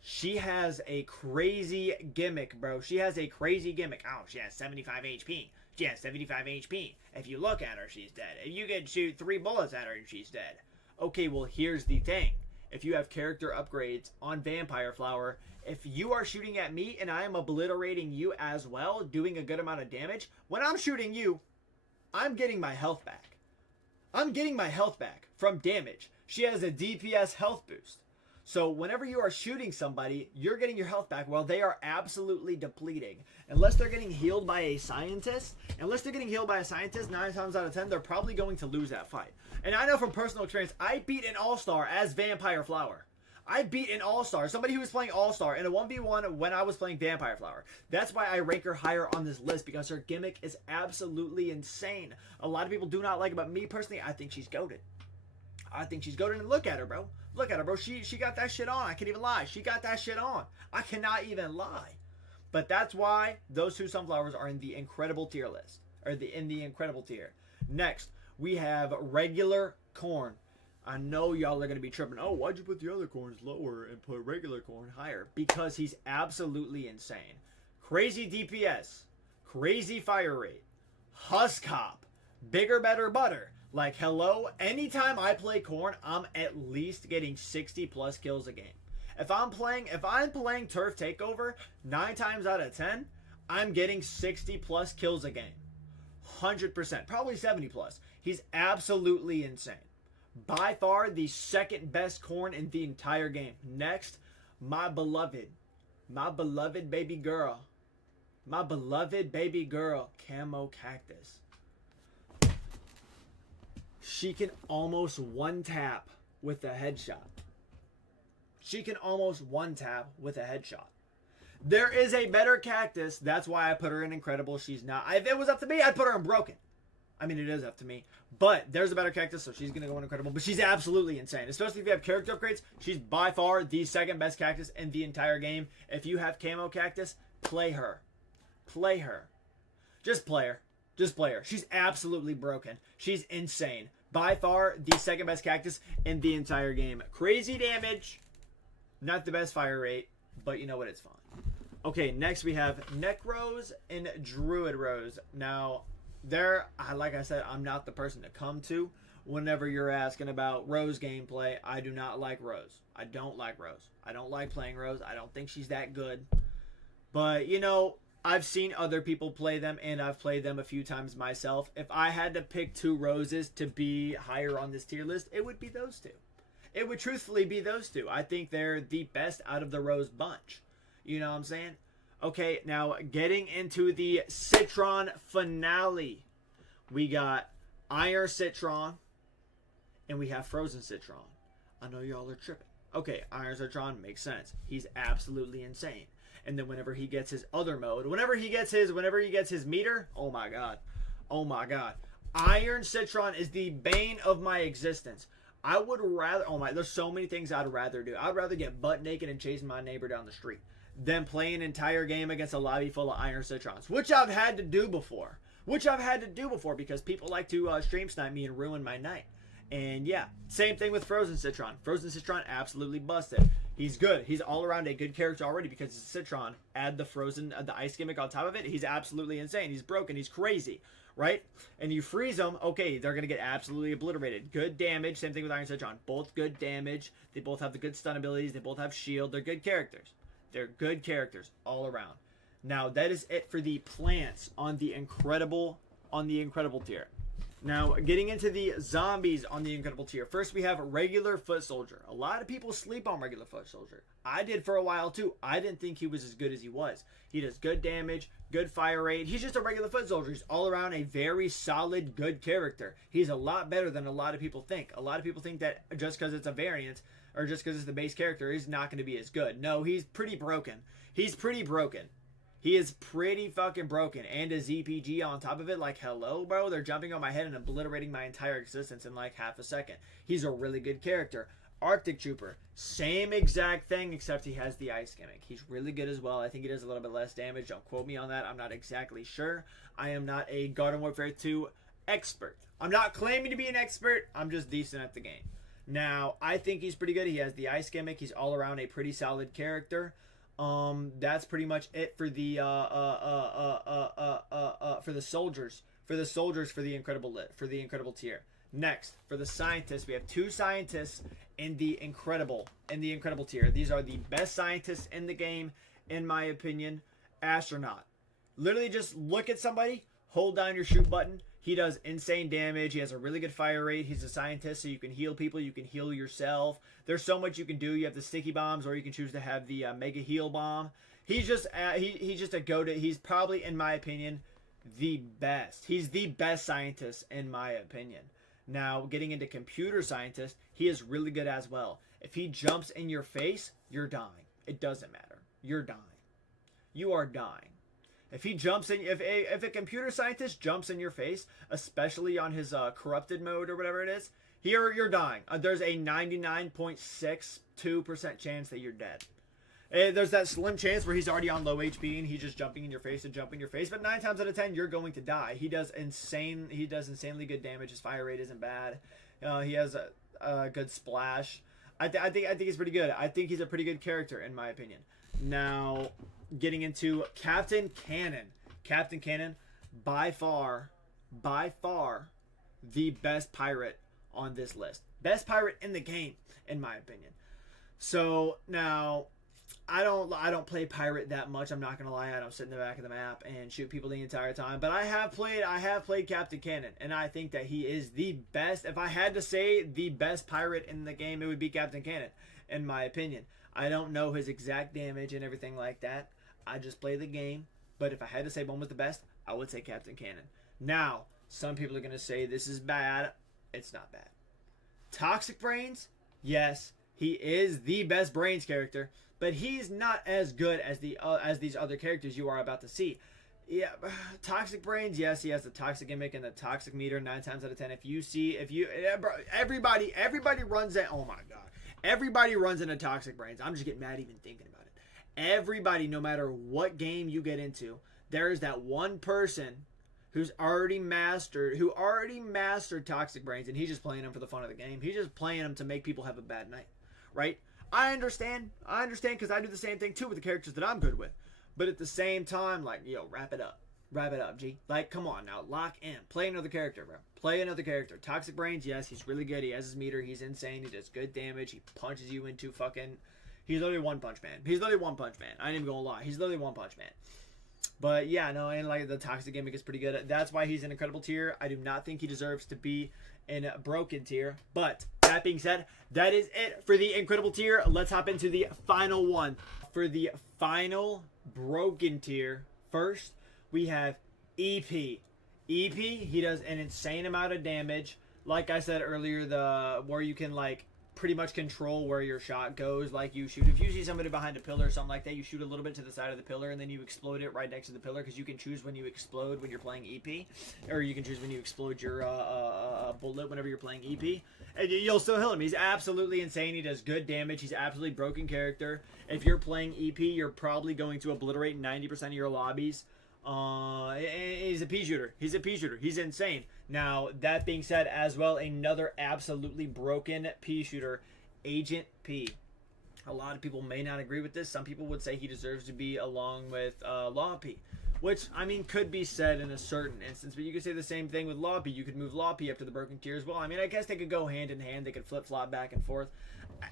She has a crazy gimmick, bro. She has a crazy gimmick. Oh, she has 75 HP. She has 75 HP. If you look at her, she's dead. If you can shoot 3 bullets at her, she's dead. Okay, well, here's the thing. If you have character upgrades on Vampire Flower, if you are shooting at me and I am obliterating you as well, doing a good amount of damage, when I'm shooting you, I'm getting my health back. I'm getting my health back from damage. She has a DPS health boost. So whenever you are shooting somebody, you're getting your health back while they are absolutely depleting. Unless they're getting healed by a scientist, 9 times out of 10, they're probably going to lose that fight. And I know from personal experience, I beat an All-Star as Vampire Flower. I beat an All-Star, somebody who was playing All-Star in a 1v1 when I was playing Vampire Flower. That's why I rank her higher on this list, because her gimmick is absolutely insane. A lot of people do not like it, but me personally, I think she's goated. I think she's goated, and look at her, bro. Look at her, bro. She got that shit on. I can't even lie. She got that shit on. I cannot even lie. But that's why those two sunflowers are in the Incredible tier list. Or in the Incredible tier. Next, we have regular corn. I know y'all are going to be tripping. Oh, why'd you put the other corns lower and put regular corn higher? Because he's absolutely insane. Crazy DPS. Crazy fire rate. Husk hop. Bigger, better, butter. Like, hello, anytime I play corn, I'm at least getting 60 plus kills a game. If I'm playing Turf Takeover, 9 times out of 10, I'm getting 60 plus kills a game. 100%, probably 70 plus. He's absolutely insane. By far the second best corn in the entire game. Next, my beloved baby girl. My beloved baby girl, Camo Cactus. She can almost one tap with a headshot. She can almost one tap with a headshot. There is a better cactus. That's why I put her in Incredible. She's not. If it was up to me, I'd put her in Broken. I mean, it is up to me. But there's a better cactus, so she's going to go in Incredible. But she's absolutely insane. Especially if you have character upgrades. She's by far the second best cactus in the entire game. If you have Camo Cactus, play her. Play her. Just play her. Just play her. She's absolutely broken. She's insane. By far the second best cactus in the entire game. Crazy damage. Not the best fire rate. But you know what? It's fine. Okay, next we have Necros and Druid Rose. Now, like I said, I'm not the person to come to whenever you're asking about Rose gameplay. I do not like Rose. I don't like Rose. I don't like playing Rose. I don't think she's that good. But, you know, I've seen other people play them, and I've played them a few times myself. If I had to pick two Roses to be higher on this tier list, it would be those two. It would truthfully be those two. I think they're the best out of the Rose bunch. You know what I'm saying? Okay, now getting into the Citron finale. We got Iron Citron and we have Frozen Citron. I know y'all are tripping. Okay, Iron Citron makes sense. He's absolutely insane. And then whenever he gets his other mode, whenever he gets his meter, oh my god. Oh my god. Iron Citron is the bane of my existence. I would rather, there's so many things I'd rather do. I'd rather get butt naked and chasing my neighbor down the street than play an entire game against a lobby full of Iron Citrons, which I've had to do before. Because people like to stream snipe me and ruin my night. And yeah, same thing with Frozen Citron. Frozen Citron absolutely busted. He's good. He's all around a good character already because it's Citron. Add the ice gimmick on top of it. He's absolutely insane. He's broken. He's crazy. Right? And you freeze them, okay, they're going to get absolutely obliterated. Good damage, same thing with Iron Citron. Both good damage. They both have the good stun abilities. They both have shield. They're good characters. They're good characters all around. Now, that is it for the plants on the Incredible tier. Now, getting into the zombies on the Incredible tier. First, we have Regular Foot Soldier. A lot of people sleep on Regular Foot Soldier. I did for a while, too. I didn't think he was as good as he was. He does good damage, good fire rate. He's just a regular foot soldier. He's all around a very solid, good character. He's a lot better than a lot of people think. A lot of people think that just because it's a variant or just because it's the base character, he's not going to be as good. No, he's pretty broken. He's pretty broken. He is pretty fucking broken. And a ZPG on top of it, like, hello, bro? They're jumping on my head and obliterating my entire existence in like half a second. He's a really good character. Arctic Trooper, same exact thing, except he has the ice gimmick. He's really good as well. I think he does a little bit less damage. Don't quote me on that. I'm not exactly sure. I am not a Garden Warfare 2 expert. I'm not claiming to be an expert. I'm just decent at the game. Now, I think he's pretty good. He has the ice gimmick. He's all around a pretty solid character. That's pretty much it for the soldiers. For the Incredible tier. Next, for the scientists, we have two scientists in the Incredible tier. These are the best scientists in the game, in my opinion. Astronaut. Literally just look at somebody, hold down your shoot button. He does insane damage. He has a really good fire rate. He's a scientist, so you can heal people. You can heal yourself. There's so much you can do. You have the sticky bombs, or you can choose to have the mega heal bomb. He's just a go-to. He's probably, in my opinion, the best. He's the best scientist, in my opinion. Now, getting into computer scientist, he is really good as well. If he jumps in your face, you're dying. It doesn't matter. You're dying. You are dying. If he jumps in, if a computer scientist jumps in your face, especially on his corrupted mode or whatever it is, you're dying. There's a 99.62% chance that you're dead. There's that slim chance where he's already on low HP and he's just jumping in your face and jumping in your face. But 9 times out of 10, you're going to die. He does insanely good damage. His fire rate isn't bad. He has a good splash. I think he's pretty good. I think he's a pretty good character, in my opinion. Now, getting into Captain Cannon. Captain Cannon, by far, the best pirate on this list. Best pirate in the game, in my opinion. So, now, I don't play pirate that much. I'm not gonna lie. I don't sit in the back of the map and shoot people the entire time. But I have played Captain Cannon, and I think that he is the best. If I had to say the best pirate in the game, it would be Captain Cannon, in my opinion. I don't know his exact damage and everything like that. I just play the game. But if I had to say one was the best, I would say Captain Cannon. Now, some people are gonna say this is bad. It's not bad. Toxic Brains, yes, he is the best Brains character, but he's not as good as these other characters you are about to see. Yeah, Toxic Brains, yes, he has the toxic gimmick and the toxic meter 9 times out of 10. Everybody runs it. Oh my god, everybody runs into Toxic Brains. I'm just getting mad even thinking about it. Everybody, no matter what game you get into, there's that one person who already mastered Toxic Brains, and he's just playing them for the fun of the game. He's just playing them to make people have a bad night, right? I understand because I do the same thing too with the characters that I'm good with. But at the same time, like, yo, wrap it up, G. Like, come on now, lock in, play another character, bro. Play another character. Toxic Brains, yes, he's really good. He has his meter. He's insane. He does good damage. He punches you into fucking. He's literally One Punch Man. I ain't even gonna lie. He's literally One Punch Man. But yeah, no, and like the toxic gimmick is pretty good. That's why he's in incredible tier. I do not think he deserves to be in broken tier. But that being said, that is it for the incredible tier. Let's hop into the final one. For the final broken tier, first we have EP. EP, he does an insane amount of damage. Like I said earlier, where you can like pretty much control where your shot goes. Like you shoot, if you see somebody behind a pillar or something like that, you shoot a little bit to the side of the pillar and then you explode it right next to the pillar, because you can choose when you explode when you're playing EP, or you can choose when you explode your bullet whenever you're playing EP, and you'll still heal him. He's absolutely insane. He does good damage. He's absolutely broken character. If you're playing EP, you're probably going to obliterate 90% of your lobbies. He's a P shooter. He's insane. Now, that being said, as well, another absolutely broken P shooter, Agent P. A lot of people may not agree with this. Some people would say he deserves to be along with Law P, which, I mean, could be said in a certain instance, but you could say the same thing with Law P. You could move Law P up to the broken tier as well. I mean, I guess they could go hand in hand. They could flip-flop back and forth.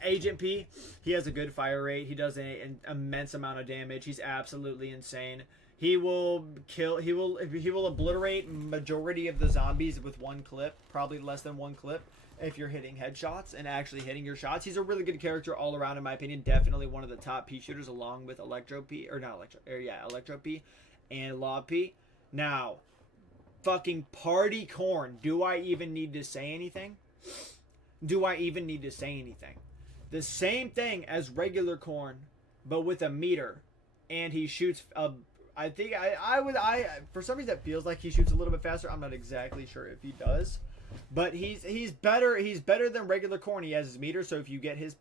Agent P, he has a good fire rate. He does an immense amount of damage. He's absolutely insane. He will obliterate majority of the zombies with one clip, probably less than one clip, if you're hitting headshots and actually hitting your shots. He's a really good character all around, in my opinion. Definitely one of the top P shooters, along with Electro P and Law P. Now, fucking Party Corn. Do I even need to say anything? The same thing as regular Corn, but with a meter, and he shoots a. I think for some reason it feels like he shoots a little bit faster. I'm not exactly sure if he does, but he's better than regular Corn. He has his meter, so if you get his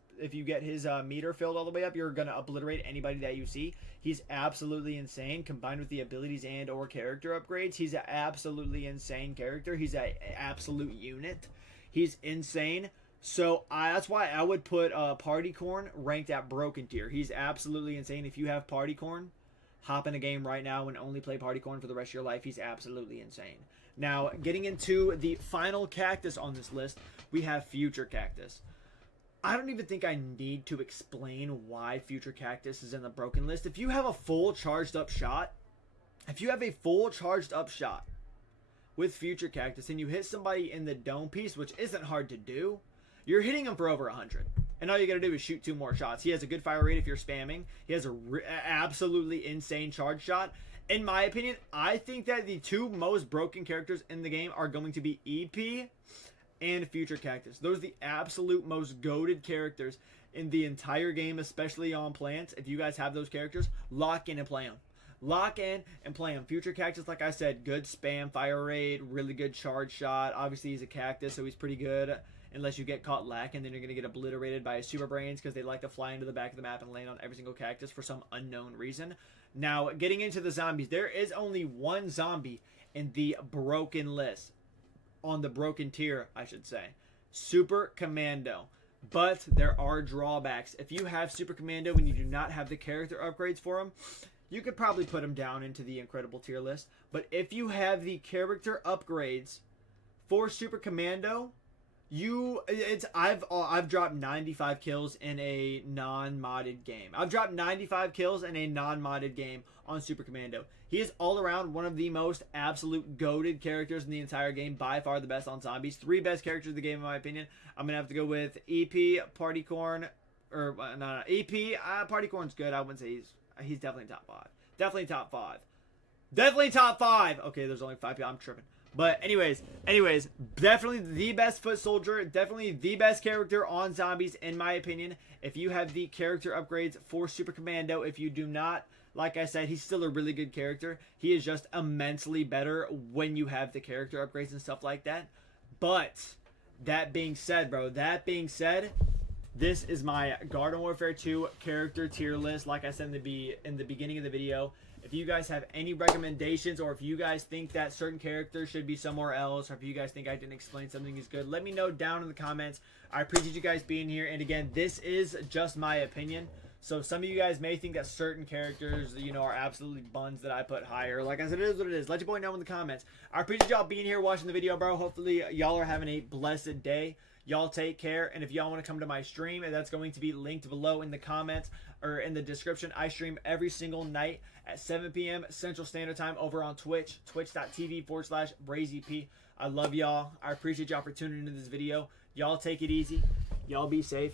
meter filled all the way up, you're gonna obliterate anybody that you see. He's absolutely insane. Combined with the abilities and or character upgrades, he's an absolutely insane character. He's an absolute unit. He's insane. So that's why I would put Party Corn ranked at broken tier. He's absolutely insane. If you have Party Corn, hop in a game right now and only play Party Corn for the rest of your life. He's absolutely insane. Now, getting into the final cactus on this list, we have Future Cactus. I don't even think I need to explain why Future Cactus is in the broken list. If you have a full charged up shot with Future Cactus and you hit somebody in the dome piece, which isn't hard to do, you're hitting them for over 100. And all you gotta do is shoot 2 more shots. He has a good fire rate if you're spamming. He has a absolutely insane charge shot. In my opinion, I think that the 2 most broken characters in the game are going to be EP and Future Cactus. Those are the absolute most goated characters in the entire game, especially on plants. If you guys have those characters, lock in and play them. Future Cactus, like I said, good spam fire rate, really good charge shot. Obviously, he's a cactus, so he's pretty good. Unless you get caught lacking, then you're going to get obliterated by Super Brains, because they like to fly into the back of the map and land on every single cactus for some unknown reason. Now, getting into the zombies, there is only one zombie in the broken list. On the broken tier, I should say. Super Commando. But there are drawbacks. If you have Super Commando and you do not have the character upgrades for him, you could probably put him down into the incredible tier list. But if you have the character upgrades for Super Commando, I've dropped 95 kills in a non-modded game. I've dropped 95 kills in a non-modded game on Super Commando. He is all around one of the most absolute goated characters in the entire game, by far the best on zombies. 3 best characters of the game in my opinion. I'm gonna have to go with EP, Partycorn, or no, EP. Partycorn's good. I wouldn't say he's definitely top 5. Definitely top 5. Definitely top 5. Okay, there's only 5 people. I'm tripping. But anyways, definitely the best foot soldier, definitely the best character on zombies in my opinion. If you have the character upgrades for Super Commando, if you do not, like I said, he's still a really good character. He is just immensely better when you have the character upgrades and stuff like that. But that being said, bro, this is my Garden Warfare 2 character tier list. Like I said in the beginning of the video, if you guys have any recommendations, or if you guys think that certain characters should be somewhere else, or if you guys think I didn't explain something is good, let me know down in the comments. I appreciate you guys being here. And again, this is just my opinion. So some of you guys may think that certain characters, you know, are absolutely buns that I put higher. Like I said, it is what it is. Let your boy know in the comments. I appreciate y'all being here, watching the video, bro. Hopefully y'all are having a blessed day. Y'all take care. And if y'all want to come to my stream, that's going to be linked below in the comments or in the description. I stream every single night at 7 p.m. Central Standard Time over on Twitch, twitch.tv/BrazyP. I love y'all. I appreciate y'all for tuning into this video. Y'all take it easy. Y'all be safe.